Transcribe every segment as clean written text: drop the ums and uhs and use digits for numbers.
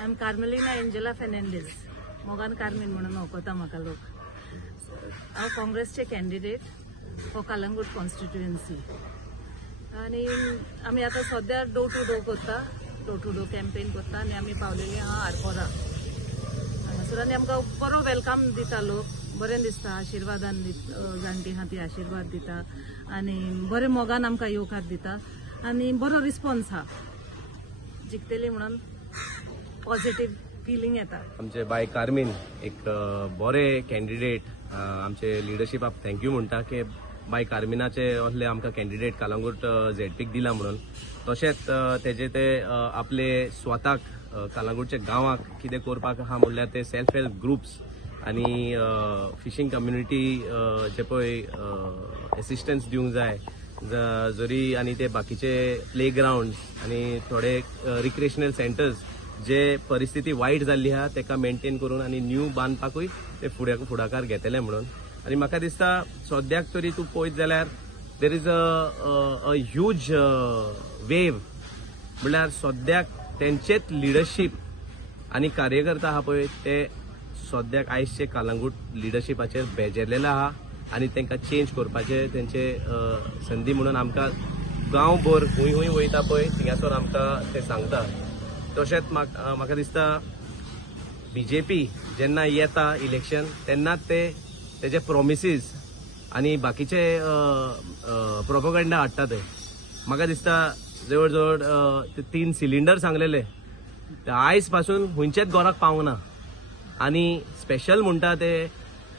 I am Carmelina Angela Fernandes. मोगान Carmin म्हणून वळखता म्हाका लोक. हांव काँग्रेसचे कॅन्डिडेट फॉर कलंगूट कॉन्स्टिट्युएन्सी. आनी आमी आतां सद्या डोर टू डोर करता, डोर टू डोर कॅम्पेन करता आनी आमी पावलेली आहा आरपोरा. हांगासर आनी आमकां बरो वेलकम दिता लोक. बरें दिसता, आशिर्वादान जाणटी आहा ती आशिर्वाद दिता आनी बरें मोगान आमकां येवकार दिता आनी बरो रिस्पॉन्स आहा. जिखतली म्हणून पॉझिटिव्ह फिलिंग येता. आमचे बाय कार्मिन एक बरे कॅन्डिडेट आमचे लिडरशिपाक थँक्यू म्हणटा की बाय कार्मिनाचे असले आमकां कॅन्डिडेट कलंगूट झेडपीक दिला म्हणून. तशेंच तेजे ते आपले स्वताक कलंगूटच्या गांवाक कितें करपाक आहा म्हणल्यार ते सेल्फ हेल्प ग्रुप्स आनी फिशींग कम्युनिटी जे पळय एसिस्टन्स दिवंक जाय जरी आनी ते बाकीचे प्लेग्राउंड आनी थोडे रिक्रिएशनल सेंटर्स जे परिस्थिती वायट जाल्ली आहा तेका मेंटेन करून आनी न्यू बांदपाकूय ते फुडाकार घेतले म्हणून. आनी म्हाका दिसता सद्याक तरी तूं पळयत जाल्यार there is a huge wave. म्हणल्यार सद्याक तेंचेच लिडरशीप आनी कार्यकर्ता आहा पळय ते सद्याक आयजचे कलंगूट लिडरशिपाचेर बेजेरलेले आहा आनी तांकां चेंज करपाचे तेंचे संदी म्हणून आमकां गांवभर खूंय वयता पळय थिंगासर आमकां ते सांगता. तशेंच म्हाका दिसता बीजेपी जेन्ना येता इलेक्शन तेन्नाच तेजे प्रॉमिसीस आनी बाकीचे प्रोपोगंडा हाडटा ते. म्हाका दिसता जवळ जवळ 3 सिलिंडर सांगलेले ते आयज पासून खंयचेच घराक पावना. आनी स्पेशल म्हणटा ते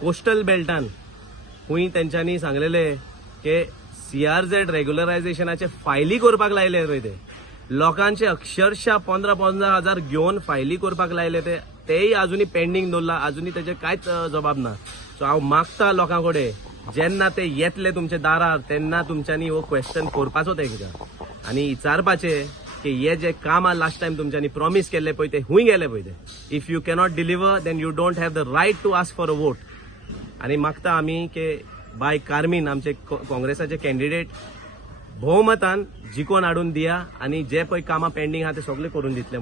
कोस्टल बेल्टान खंय तेंच्यांनी सांगलेले की CRZ रेग्युलरायझेशनाचे फायली करपाक लायले पळय ते लोकांचे अक्षरशः 15-15 हजार घेवन फायली करपाक लायले तेय आजुनी पेंडिंग दवरला. आजुनी तेजे कांयच जबाब ना. सो हांव मागता लोकां कडेन जेन्ना ते येतले तुमच्या दारार तेन्ना तुमच्यांनी हो क्वेश्चन करपाचो तेंकां आनी विचारपाचे की हे जे काम लास्ट टायम तुमच्यांनी प्रॉमिस केल्ले पळय ते खूंय गेले पळय ते. If you cannot deliver then you don't have the right to ask for a vote. आनी मागता आमी की बाय कार्मिन आमचे काँग्रेसाचे कॅन्डिडेट भोवमतान जिखोवन हाडून दिया आनी जे पळय कामां पेंडिंग आहा ते सगळे करून दितले.